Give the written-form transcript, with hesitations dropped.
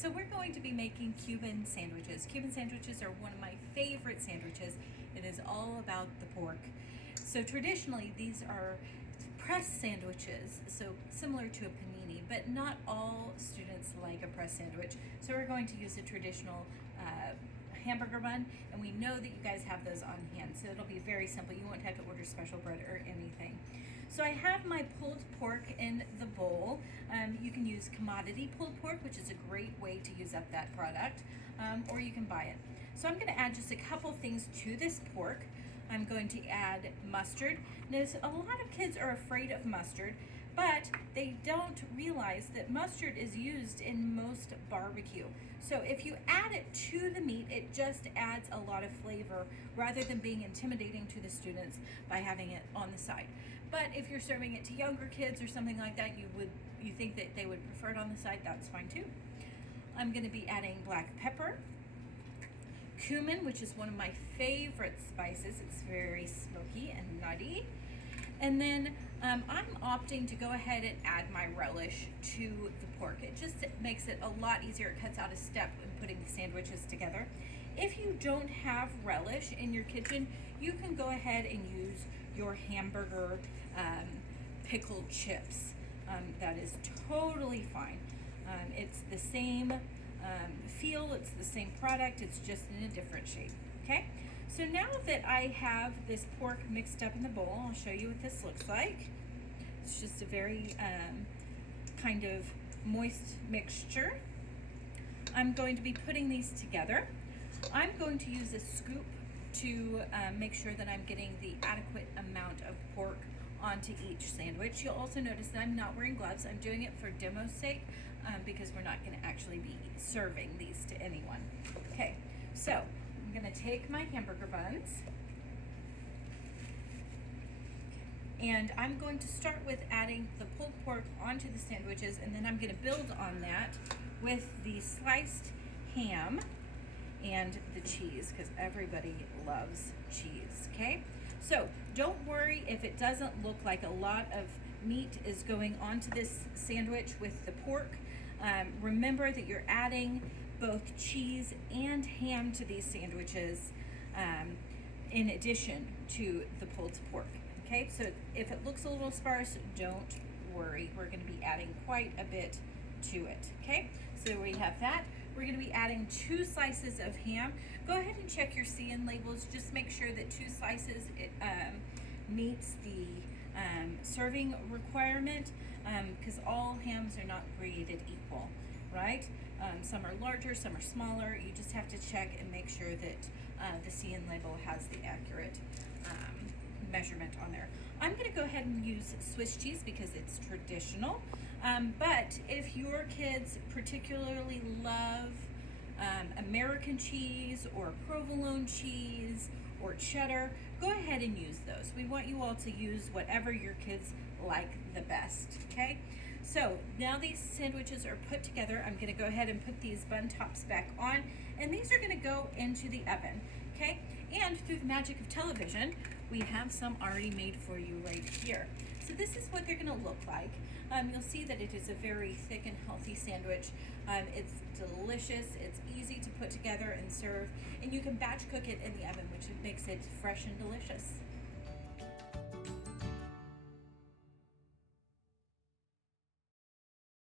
So we're going to be making Cuban sandwiches. Cuban sandwiches are one of my favorite sandwiches. It is all about the pork. So traditionally these are pressed sandwiches, so similar to a panini, but not all students like a pressed sandwich. So we're going to use a traditional hamburger bun, and we know that you guys have those on hand, so it'll be very simple. You won't have to order special bread or anything. So I have my pulled pork in the bowl. You can use commodity pulled pork, which is a great way to use up that product, or you can buy it. So I'm going to add just a couple things to this pork. I'm going to add mustard. Now, a lot of kids are afraid of mustard, but they don't realize that mustard is used in most barbecue. So if you add it to the meat, it just adds a lot of flavor rather than being intimidating to the students by having it on the side. But if you're serving it to younger kids or something like that, you think that they would prefer it on the side, that's fine too. I'm going to be adding black pepper, cumin, which is one of my favorite spices. It's very smoky and nutty. And then I'm opting to go ahead and add my relish to the pork. It just makes it a lot easier. It cuts out a step in putting the sandwiches together. If you don't have relish in your kitchen, you can go ahead and use your hamburger pickled chips. That is totally fine. It's the same feel, it's the same product, it's just in a different shape. Okay, so now that I have this pork mixed up in the bowl, I'll show you what this looks like. It's just a very kind of moist mixture. I'm going to be putting these together. I'm going to use a scoop to make sure that I'm getting the adequate amount of pork onto each sandwich. You'll also notice that I'm not wearing gloves. I'm doing it for demo's sake because we're not going to actually be serving these to anyone. Okay, so I'm going to take my hamburger buns and I'm going to start with adding the pulled pork onto the sandwiches, and then I'm going to build on that with the sliced ham and the cheese, because everybody loves cheese. Okay, so don't worry if it doesn't look like a lot of meat is going onto this sandwich with the pork. Remember that you're adding both cheese and ham to these sandwiches in addition to the pulled pork. Okay, so if it looks a little sparse, don't worry. We're going to be adding quite a bit to it. Okay, so we have that. We're going to be adding 2 slices of ham. Go ahead and check your CN labels. Just make sure that 2 slices meets the serving requirement, because all hams are not created equal, right? Some are larger, some are smaller. You just have to check and make sure that the CN label has the accurate measurement on there. I'm going to go ahead and use Swiss cheese because it's traditional, but if your kids particularly love American cheese or provolone cheese or cheddar, go ahead and use those. We want you all to use whatever your kids like the best. Okay, so now these sandwiches are put together. I'm going to go ahead and put these bun tops back on, and these are going to go into the oven. Okay, and through the magic of television, we have some already made for you right here. So this is what they're going to look like. You'll see that it is a very thick and healthy sandwich. It's delicious, it's easy to put together and serve, and you can batch cook it in the oven, which makes it fresh and delicious.